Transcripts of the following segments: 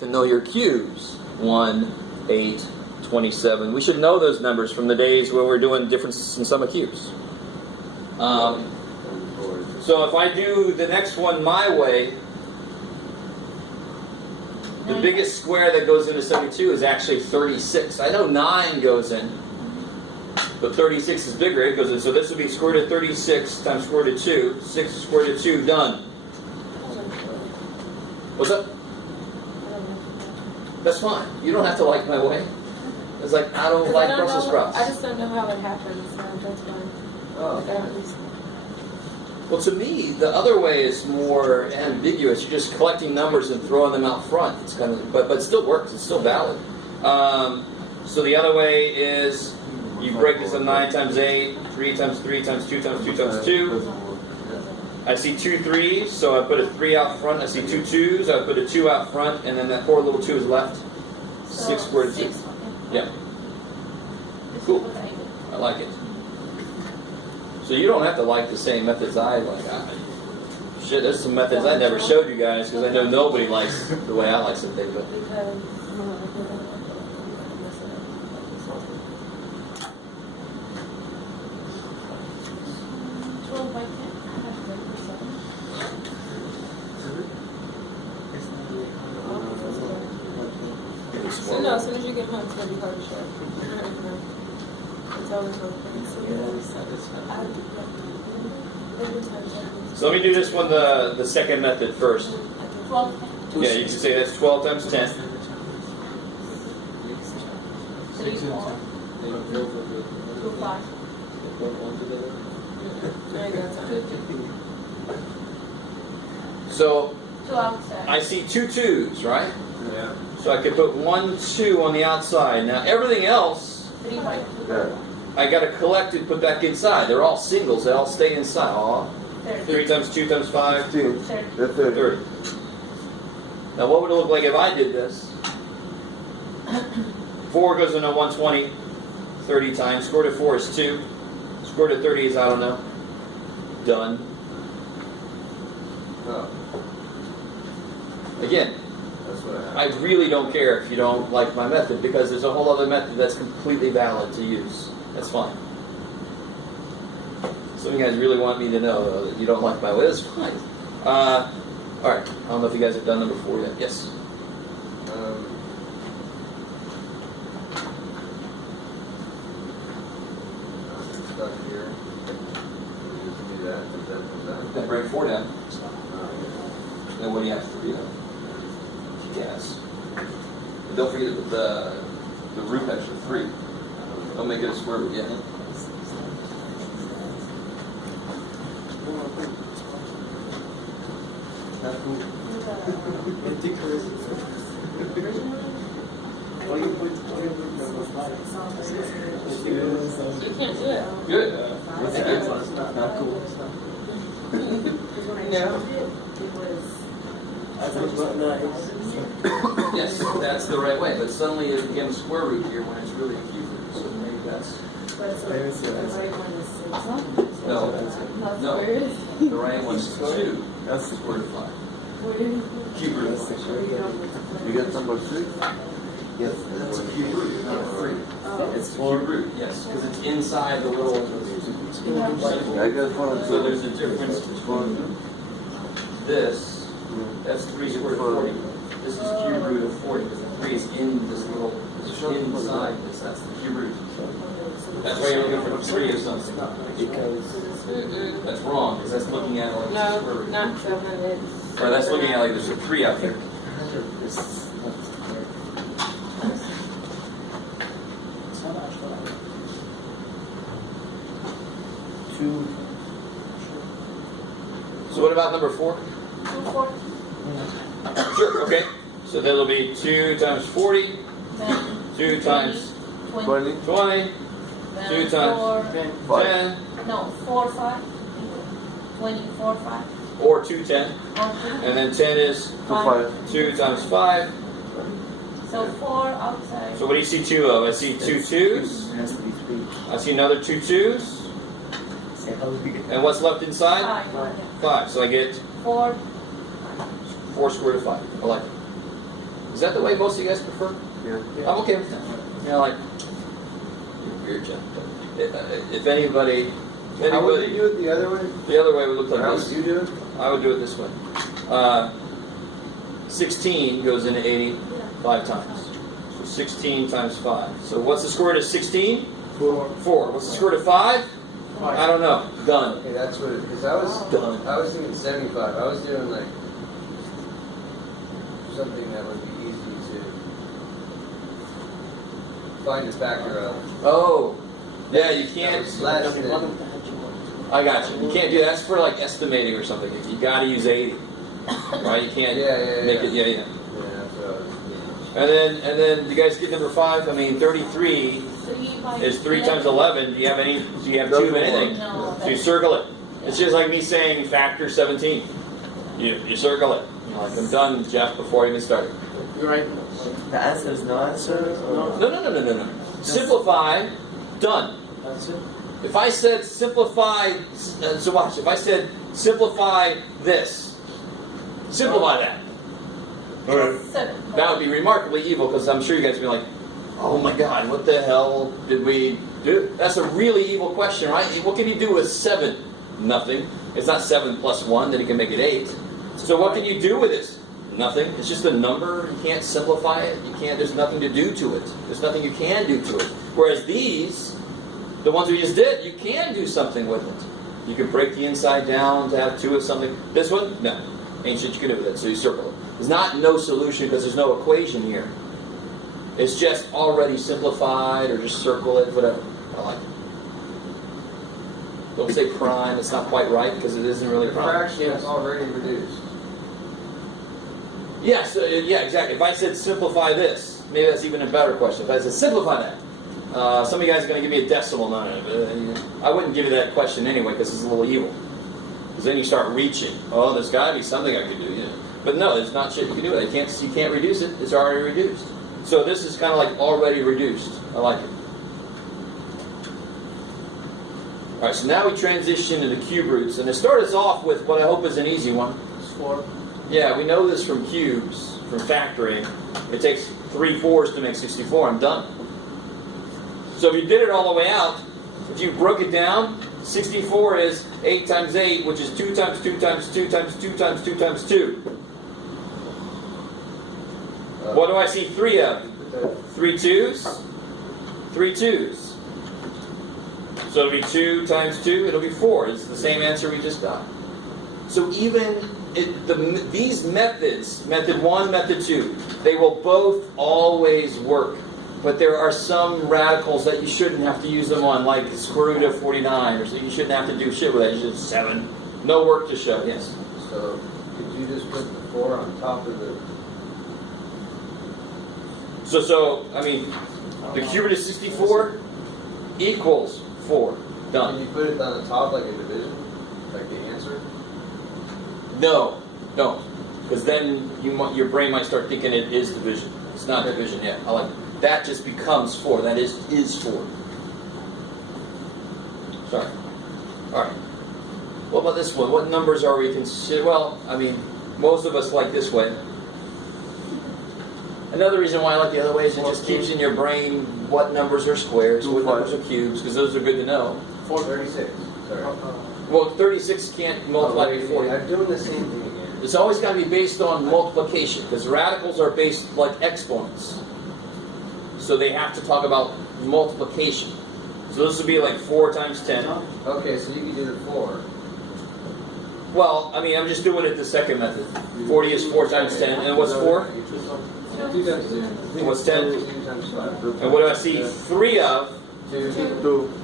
to know your cubes. 1, 8, 27. We should know those numbers from the days when we're doing differences in sum of cubes. So if I do the next one my way, the biggest square that goes into 72 is actually 36. I know 9 goes in, but 36 is bigger. It goes in. So this would be square root of 36 times square root of 2. 6 square root of 2, done. What's up? That's fine. You don't have to like my way. It's like, I don't like Brussels sprouts. I just don't know how it happens, so that's fine. Oh. Well, to me, the other way is more ambiguous. You're just collecting numbers and throwing them out front. It's kind of, but it still works. It's still valid. So the other way is you break this up 9 times 8, 3 times 3 times 2 times 2 times 2. I see 2 3s, so I put a 3 out front. I see 2 2s, I put a 2 out front, and then that poor little 2 is left. 6 squared 2. Yeah. Cool. I like it. So you don't have to like the same methods I like. Shit, there's some methods I never showed you guys because I know nobody likes the way I like something. But no, as soon as you get home, it's going to be hard to show. It's always so let me do this one, the second method first. 12. Yeah, you can say that's 12 times 10. 3, 4. 2, 5. So Two outside. I see 2 2s, right? Yeah. So I could put 1 2 on the outside. Now everything else, 3 by 2. Yeah. I got to collect it, put back inside. They're all singles. They all stay inside. Aw. 3 times 2 times 5. 15. 30. 30. Now what would it look like if I did this? 4 goes into 120 30 times. Square root of 4 is 2. Square root of 30 is, I don't know. Done. Oh, Again, that's what I really don't care if you don't like my method because there's a whole other method that's completely valid to use. That's fine. Some of you guys really want me to know though, that you don't like my way. That's fine. Alright. I don't know if you guys have done number 4 yet. Yes? Stuck here. We just do that. Then break 4 down. Then what do you have to do? Yes. But don't forget the root extra 3. Don't make it a square root yet. You can't do it. Good. Not cool. Yes, that's the right way. But suddenly it becomes square root here when it's really a cube root. So maybe that's no. The right one's 2. That's the square root of 5. Cube root. You got number 6? Yes. That's a cube root, not a 3. It's a cube root, yes, because it's inside the little. I got 4. So there's a difference between this. That's 3 square root of 40. This is cube root of 40 because the 3 is in this little. It's inside this. That's the cube root. That's why you're looking for 3 or something. That's wrong because that's looking at it like No, square root. not 7. Or that's looking at like there's a 3 out there. So what about number 4? 2, 4. Sure, okay. So that'll be 2 times 40, 10. 2 times 20. 20, 2 times 4. 10, No, 4, 5. 24, 5. or 2 10. Or And then 10 is 5. 2 times 5. 2. So 4 outside. So what do you see 2 of? I see 2 2s. I see another 2 2s. And what's left inside? 5. 5. So I get 4. 4 square root of 5. I like it. Is that the way most of you guys prefer? Yeah. I'm okay with that. You know, like, you're weird, Jeff. If anybody, How would you do it the other way? the other way would look like How this. would you do it? I would do it this way. 16 goes into 80 5 times. So 16 times 5. So what's the square root of 16? 4. What's the square root of 5? I don't know. Done. Okay, that's what it, because Done. I was thinking 75. I was doing like something that would be easy to find a factor of. Oh. Yeah, you can't. Less than. I got you. You can't do that. That's for like estimating or something. You got to use 80. Right? You can't Yeah. make it. Yeah. Yeah, that's what I was. And then you guys get number 5. I mean, 33 is 3 times 11. Do you have 2 of anything? No. So you circle it. It's just like me saying factor 17. You circle it. You're like, I'm done, Jeff, before I even started. You're right. The answer is no answer? Or? No. Simplify, done. That's it? If I said simplify, so watch. If I said simplify this, simplify that. That would be remarkably evil because I'm sure you guys would be like, oh my God, what the hell did we do? That's a really evil question, right? What can you do with 7? Nothing. It's not 7 plus 1, then you can make it 8. So what can you do with this? Nothing. It's just a number. You can't simplify it. You can't. There's nothing to do to it. There's nothing you can do to it. Whereas these, the ones we just did, you can do something with it. You can break the inside down to have 2 of something. This one, no. Ain't shit you can do with it. So you circle it. There's not no solution because there's no equation here. It's just already simplified or just circle it, whatever. I like it. Don't say prime. It's not quite right because it isn't really The prime. fraction is already reduced. Yes, yeah, exactly. If I said simplify this, maybe that's even a better question. If I said simplify that, some of you guys are going to give me a decimal. No, I wouldn't give you that question anyway because it's a little evil. Because then you start reaching. Oh, there's got to be something I can do. Yeah. But no, there's not shit you can do with it. You can't reduce it. It's already reduced. So this is kind of like already reduced. I like it. All right, so now we transition to the cube roots. And to start us off with what I hope is an easy one. It's 4. Yeah, we know this from cubes, from factoring. It takes 3 4s to make 64. I'm done. So if you did it all the way out, if you broke it down, 64 is 8 times 8, which is 2 times 2 times 2 times 2 times 2 times 2. What do I see 3 of? 3 2s? 3 2s. So it'll be 2 times 2, it'll be 4. It's the same answer we just got. So even these methods, method 1, method 2, they will both always work. But there are some radicals that you shouldn't have to use them on, like the square root of 49, or so you shouldn't have to do shit with that. You just 7. No work to show. Yes? So could you just put the 4 on top of the... So I mean, the cube root of 64 equals 4. Can Done. you put it on the top like a division? Like the answer? No, don't. Because then your brain might start thinking it is division. It's not division yet. I like it. That just becomes 4. That is 4. Sorry. All right. What about this one? What numbers are we considering? Well, I mean, most of us like this way. Another reason why I like the other way is it just keeps in your brain what numbers are squares, what numbers are cubes, because those are good to know. 436. Sorry. Well, 36 can't multiply by 40. I'm doing the same thing again. It's always got to be based on multiplication, because radicals are based like exponents. So they have to talk about multiplication. So this would be like 4 times 10. Okay, so you can do the 4. Well, I mean, I'm just doing it the second method. 40 is 4 times 10. And what's 4? 2 times 2. And what's 10? 2 times 5. And what do I see 3 of? 2. 2.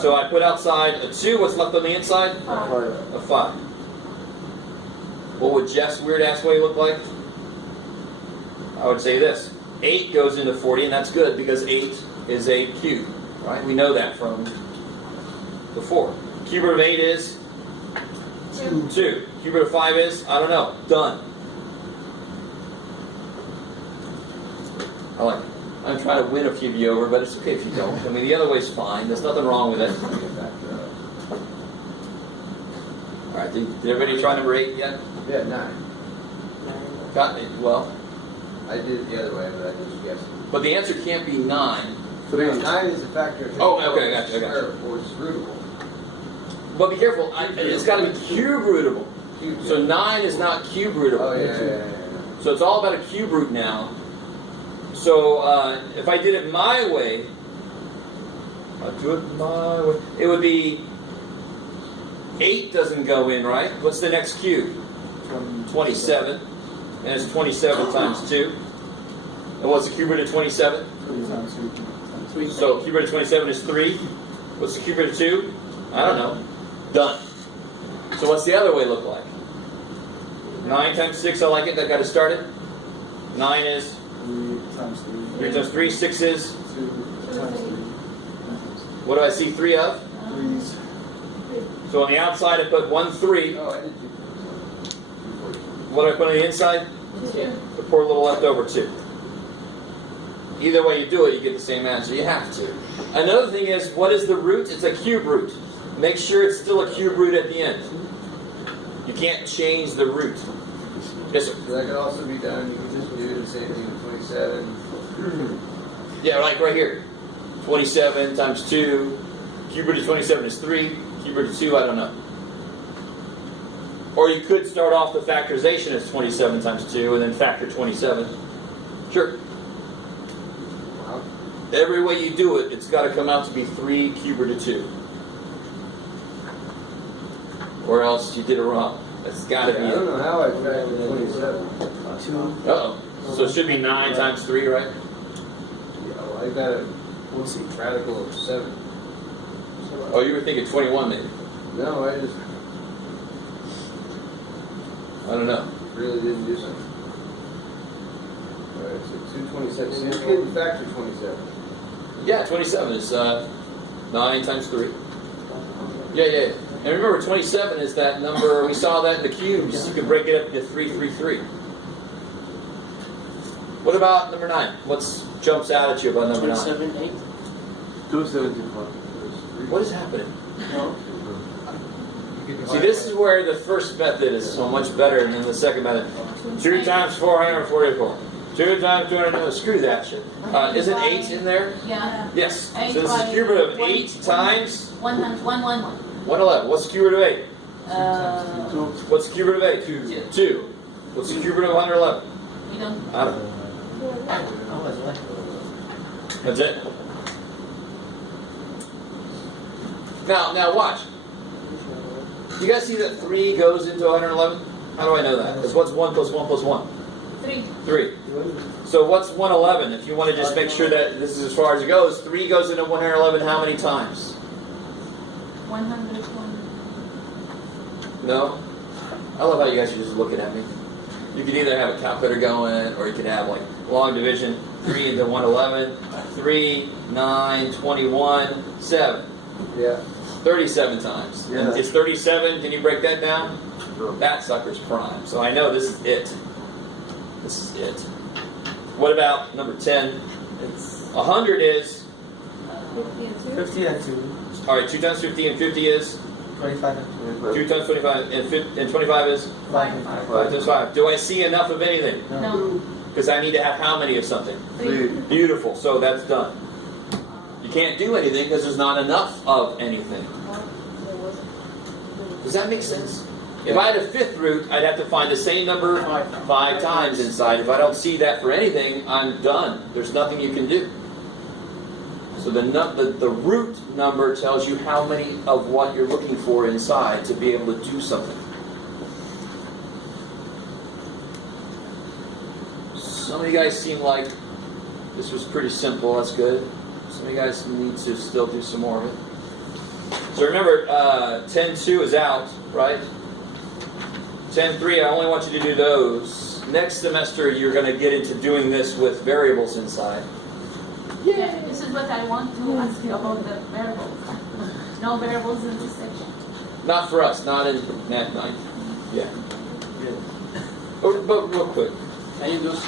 So I put outside a 2. What's left on the inside? 5. A 5. What would Jeff's weird ass way look like? I would say this. 8 goes into 40, and that's good because 8 is a cube. Right? We know that from before. Cube root of 8 is 2. Cube root of 5 is, I don't know, done. I like it. I'm trying to win a few of you over, but it's okay if you don't. I mean, the other way's fine. There's nothing wrong with it. All right, did everybody try number 8 yet? Yeah, 9. Got it. Well, I did it the other way, but I just guessed. But the answer can't be 9. 9 is a factor of Oh, okay, I got you. square, or it's rootable. But be careful, it's got to be cube rootable. Cube, So yeah. 9 is not cube rootable. Oh, yeah. So it's all about a cube root now. So if I did it my way, it would be 8 doesn't go in, right? What's the next cube? 27. And it's 27 times 2. And what's the cube root of 27? So cube root of 27 is 3. What's the cube root of 2? I don't know. Done. So what's the other way look like? 9 times 6, I like it. That got it started. 9 is 3 times 3. 3 times 3. 6 is, 2 times 3. what do I see 3 of? 3's. So on the outside I put 1, 3. Oh, I did 2. What do I put on the inside? The poor little leftover 2. Either way you do it, you get the same answer. You have to. Another thing is, what is the root? It's a cube root. Make sure it's still a cube root at the end. You can't change the root. Yes, sir. So that could also be done, you can just do the same thing with 27. Yeah, like right here. 27 times 2. Cube root of 27 is 3. Cube root of 2, I don't know. Or you could start off the factorization as 27 times 2 and then factor 27. Sure. Wow. Every way you do it, it's got to come out to be 3 cube root of 2. Or else you did it wrong. That's got to be I it. don't know how I factored 27. 2. Uh-oh. So it should be 9 times 3, right? Yeah, well, I got a We'll see. radical of 7. Oh, you were thinking 21 maybe. No, I just I don't know. really didn't do something. Alright, so 227. So you couldn't factor 27. Yeah, 27 is 9 times 3. Yeah. And remember, 27 is that number, we saw that in the cubes. You can break it up into 3, 3, 3. What about number 9? What jumps out at you about number 9? 27, 8. 271. What is happening? No. See, this is where the first method is so much better than the second method. 2 times 444. 2 times 200. Screw that shit. Isn't 8 in there? Yeah. Yes. So 8 this is the cube root of 8 1 times 111. 111. What's the cube root of 8? Uh, What's the cube root of 8? 2. What's the cube root of 111? You don't. I don't know. oh, it's like That's it. Now watch. You guys see that 3 goes into 111? How do I know that? Because what's 1 plus 1 plus 1? 3. 3. So what's 111? If you want to just make sure that this is as far as it goes, 3 goes into 111 how many times? 101. No? I love how you guys are just looking at me. You can either have a calculator going, or you can have like long division, 3 into 111, 3, 9, 21, 7. Yeah. 37 times. Yeah. And it's 37. Can you break that down? Sure. That sucker's prime. So I know this is it. This is it. What about number 10? it's 100 is, 50 and 2. 50 and 2. alright, 2 times 50 and 50 is, 25 and 2. 2 times 25 and 25 is, 5 and 5. 5 times 5. Do I see enough of anything? No. Because I need to have how many of something? 3. Beautiful. So that's done. You can't do anything because there's not enough of anything. Does that make sense? If I had a 5th root, I'd have to find the same number 5 times inside. If I don't see that for anything, I'm done. There's nothing you can do. So the root number tells you how many of what you're looking for inside to be able to do something. Some of you guys seem like this was pretty simple. That's good. Some of you guys need to still do some more of it. So remember, 10.2 is out, right? 10.3, I only want you to do those. Next semester, you're going to get into doing this with variables inside. Yeah, this is what I want to ask you about the variables. No variables in this section. Not for us, not in Nat 9. Yeah. But real quick, Can you do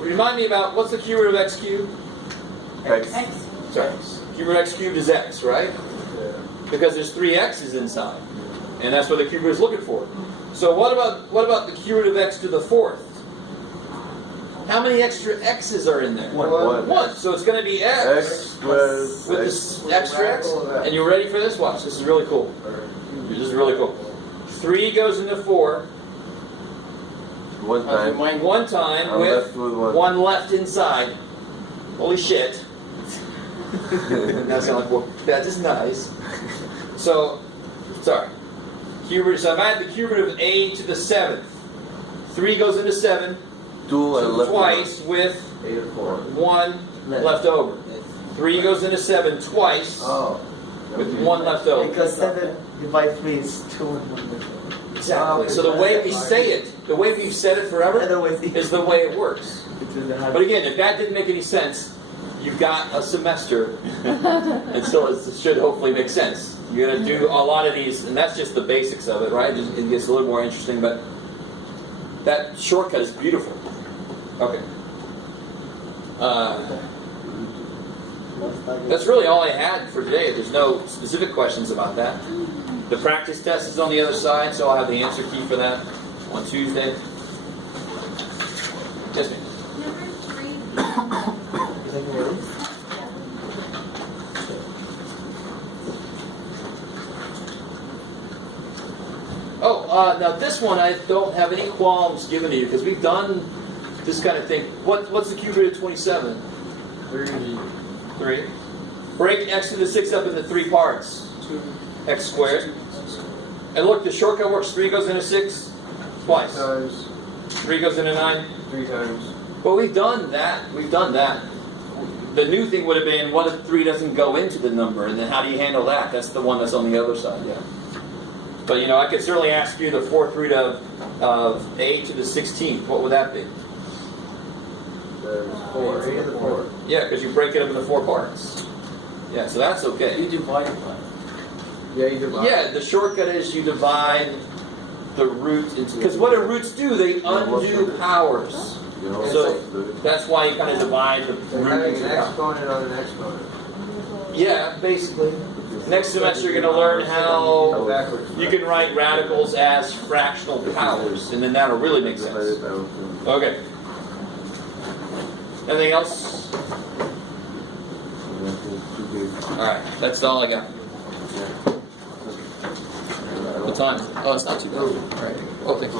remind me about, what's the cube root of x cubed? X? X. Sorry. Cube root of x cubed is x, right? Because there's 3 x's inside. And that's what the cube root is looking for. So what about the cube root of x to the 4th? How many extra x's are in there? One. One. So it's going to be X x squared. with this extra x. And you ready for this? Watch. This is really cool. This is really cool. 3 goes into 4 One time. one time I'm with left with one. 1 left inside. Holy shit. That's like, well, that is nice. So, sorry. So I've added the cubit of a to the 7th. 3 goes into 7 Two and left. twice with 8 or 4. 1 left over. 3 goes into 7 twice Oh. with 1 left over. Because 7 divided 3 is 2 and 1. Exactly. So the way we say it, the way we've said it forever, Otherwise, is the way it works. between the But again, if that didn't make any sense, you've got a semester, and so it should hopefully make sense. You're going to do a lot of these, and that's just the basics of it, right? It gets a little more interesting, but that shortcut is beautiful. Okay. That's really all I had for today. There's no specific questions about that. The practice test is on the other side, so I'll have the answer key for that on Tuesday. Yes, ma'am. Is that what it is? Oh, now this one I don't have any qualms giving to you because we've done this kind of thing. What's the cube root of 27? 3. Break x to the 6 up into 3 parts. 2x squared. And look, the shortcut works. 3 goes into 6 twice. Times. 3 goes into 9. 3 times. Well, we've done that. We've done that. The new thing would have been, what if 3 doesn't go into the number? And then how do you handle that? That's the one that's on the other side, yeah. But, you know, I could certainly ask you the 4th root of a to the 16th. What would that be? There's 4. 8 to the 4. Yeah, because you break it up into 4 parts. Yeah, so that's okay. You divide it by. Yeah, you divide. Yeah, the shortcut is you divide the root into... Because what do roots do? They undo powers. You know, So that's why you kind of divide the They're root having into an powers. exponent on an exponent. Yeah, basically. Next semester you're going to learn how Backwards. you can write radicals as fractional powers, and then that'll really make sense. Okay. Anything else? Alright, that's all I got. What time? Oh, it's not too early. Alright. Oh, thanks.